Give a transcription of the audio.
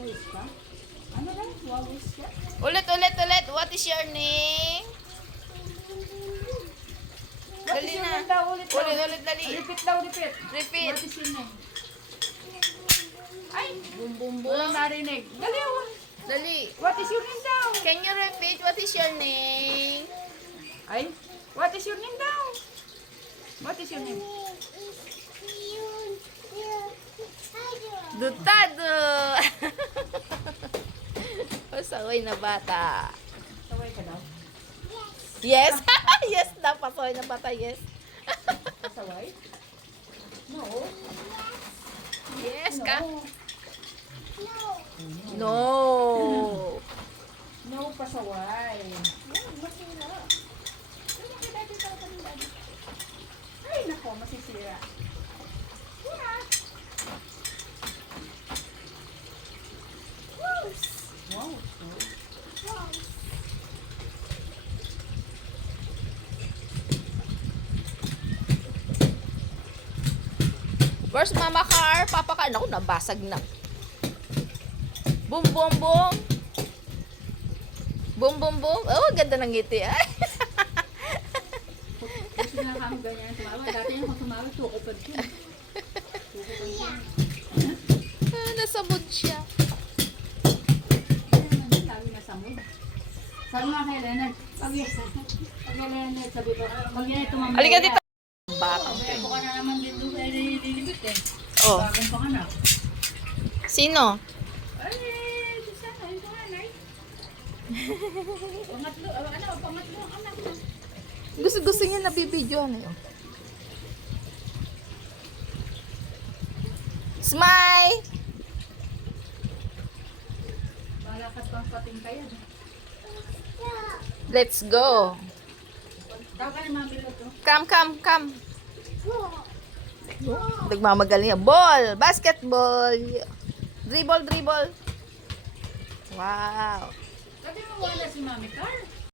Wawis ka? Ano lang? Wawis ka? Ulit. What is your name? What Dali is your na. name daw? Ulit daw. Ulit, dali. Repeat daw, repeat. Repeat. What is your name? Ay, Boom, boom, walang boom. narinig. Dali, Dali. what is your name daw? Can you repeat what is your name? Ay, what is your name daw? What is your name? Dutado. Pasaway na bata. Saway ka daw? Yes. Yes na, pasaway na bata, yes. Pasaway? No. Yes ka? No. No. No, pasaway. Ay, nako, masisira. Wow. Where's Mama Car? Papa Car? Naku, nabasag na. Boom, boom, boom. Boom, boom, boom. Oh, ganda ng ngiti. Ay. Gusto na kami ganyan tumawa. Dati yung tumawa, tukupad ko. Nasa mood siya. Sabi na sa mood. Sabi nga kay Leonard, pag Leonard, sabi ko, pag yan ito mamaya. Halika dito. Batang Kaya to. ka na naman din doon kay Lilibit eh. Oh. Bagong panganak. Sino? Ay, sana, yung panganay. Pangatlo, pangatlo ang anak na. Gusto niya nabibidyoan na yun. Smile! Malakat pang pating kaya. Let's go. Tawag ka ni Mami Loto. Come. Nagmamagaling niya. Ball! Basketball! Dribble. Wow! Sabi mo wala si Mami Car.